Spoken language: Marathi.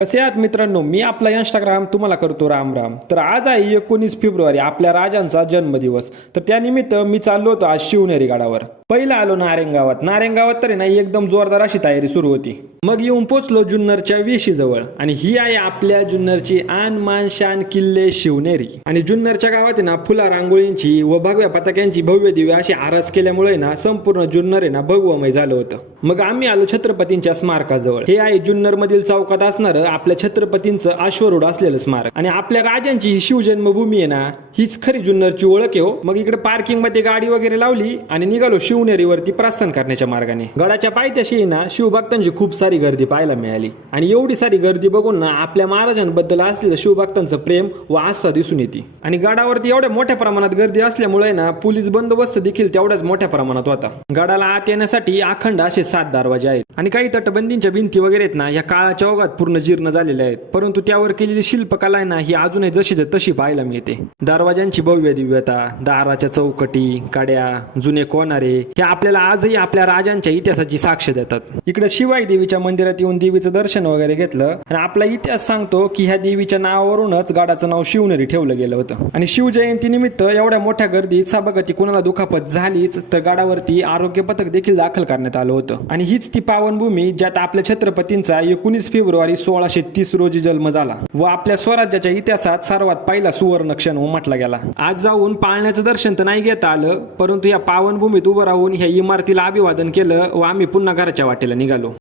कसे आहात मित्रांनो, मी आपला इंस्टाग्राम तुम्हाला करतो राम राम. तर आज आहे 19 फेब्रुवारी, आपल्या राजांचा जन्मदिवस. तर त्यानिमित्त मी चाललो होतो आज शिवनेरी गडावर. पहिला आलो नारेंगावात. नारेंगावात तर आहे ना एकदम जोरदार अशी तयारी सुरू होती. मग येऊन पोचलो जुन्नरच्या वेशीजवळ आणि ही आहे आपल्या जुन्नरची आन मान शान किल्ले शिवनेरी. आणि जुन्नरच्या गावात आहे ना फुला रांगोळींची व भगव्या पताक्यांची भव्य दिव्य अशी आरास केल्यामुळे ना संपूर्ण जुन्नर आहे ना भगवमय झालं होतं. मग आम्ही आलो छत्रपतींच्या स्मारकाजवळ. हे आहे जुन्नर मधील चौकात असणार आपल्या छत्रपतींचं अश्वरूढ असलेलं स्मारक. आणि आपल्या राजांची ही शिवजन्मभूमी आहे ना हीच खरी जुन्नरची ओळख आहे हो. मग इकडे पार्किंग मध्ये गाडी वगैरे लावली आणि निघालो शिवनेरीवरती प्रस्थान करण्याच्या मार्गाने. गडाच्या पायथ्याशी ना शिवभक्तांची खूप सारी गर्दी पाहायला मिळाली आणि एवढी सारी गर्दी बघून ना आपल्या महाराजांबद्दल असलेलं शिवभक्तांचं प्रेम व आस्था दिसून येते. आणि गडावरती एवढ्या मोठ्या प्रमाणात गर्दी असल्यामुळे ना पोलीस बंदोबस्त देखील तेवढ्याच मोठ्या प्रमाणात होता. गडाला आत येण्यासाठी अखंड असे 7 दरवाजे आहेत आणि काही तटबंदींच्या भिंती वगैरे आहेत ना या काळाच्या ओघात पूर्ण जीर्ण झालेल्या आहेत, परंतु त्यावर केलेली शिल्पकला आहे ना ही अजूनही जशीच्या तशी पाहायला मिळते. दरवाजांची भव्य दिव्यता, दाराच्या चौकटी, कड्या, जुने कोनारे हे आपल्याला आजही आपल्या राजांच्या इतिहासाची साक्ष देतात. इकडे शिवाई देवीच्या मंदिरात येऊन देवीचं दर्शन वगैरे घेतलं आणि आपला इतिहास सांगतो की ह्या देवीच्या नावावरूनच गडाचं नाव शिवनेरी ठेवलं गेलं होतं. आणि शिवजयंती निमित्त एवढ्या मोठ्या गर्दीत सभागती कुणाला दुखापत झालीच तर गडावरती आरोग्य पथक देखील दाखल करण्यात आलं होतं. आणि हीच ती पावनभूमी ज्यात आपल्या छत्रपतींचा 19 फेब्रुवारी 1630 रोजी जन्म झाला व आपल्या स्वराज्याच्या इतिहासात सर्वात पहिला सुवर्ण क्षण उमटला गेला. आज जाऊन पाळण्याचं दर्शन तर नाही घेता आलं, परंतु या पावनभूमीत उभं राहून ह्या इमारतीला अभिवादन केलं व आम्ही पुन्हा घराच्या वाटेला निघालो.